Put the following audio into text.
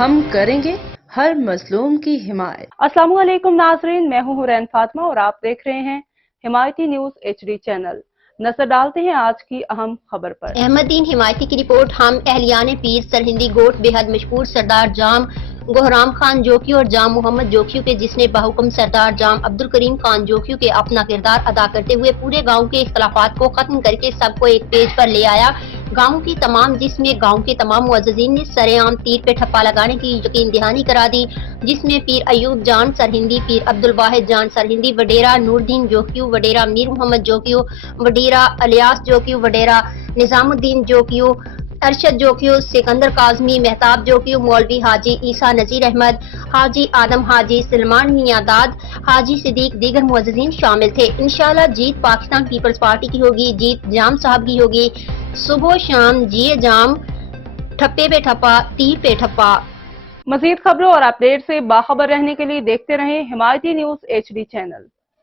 ہم کریں گے ہر مظلوم کی حمایت۔ السلام علیکم ناظرین، میں ہوں حورین فاطمہ اور آپ دیکھ رہے ہیں حمایتی نیوز HD چینل۔ نظر ڈالتے ہیں آج کی اہم خبر پر۔ احمد دین حمایتی کی رپورٹ۔ ہم اہلیان پیر سرہندی گوٹ بےحد مشہور سردار جام گہرام خان جوکیو اور جام محمد جوکیو کے، جس نے بحکم سردار جام عبدالکریم خان جوکیو کے اپنا کردار ادا کرتے ہوئے پورے گاؤں کے اختلافات کو ختم کر کے سب کو ایک پیج پر لے آیا۔ گاؤں کی تمام، جس میں گاؤں کے تمام معززین نے سرے عام تیر پہ ٹھپا لگانے کی یقین دہانی کرا دی، جس میں پیر ایوب جان سرہندی، پیر عبدالواحد جان سرہندی وڈیرا، نور الدین جوکیو وڈیرا، میر محمد جوکیو وڈیرا، الیاس جوکیو وڈیرا، نظام الدین جوکیو، ارشد جوکیو، سکندر کاظمی، مہتاب جوکیو، مولوی حاجی عیسیٰ نذیر احمد، حاجی آدم، حاجی سلمان میاں داد، حاجی صدیق، دیگر معززین شامل تھے۔ انشاءاللہ جیت پاکستان پیپلز پارٹی کی ہوگی، جیت جام صاحب کی ہوگی۔ صبح و شام جیے جام، ٹھپے پہ ٹھپا، تیر پہ ٹھپا۔ مزید خبروں اور اپڈیٹ سے باخبر رہنے کے لیے دیکھتے رہیں حمایتی نیوز HD چینل۔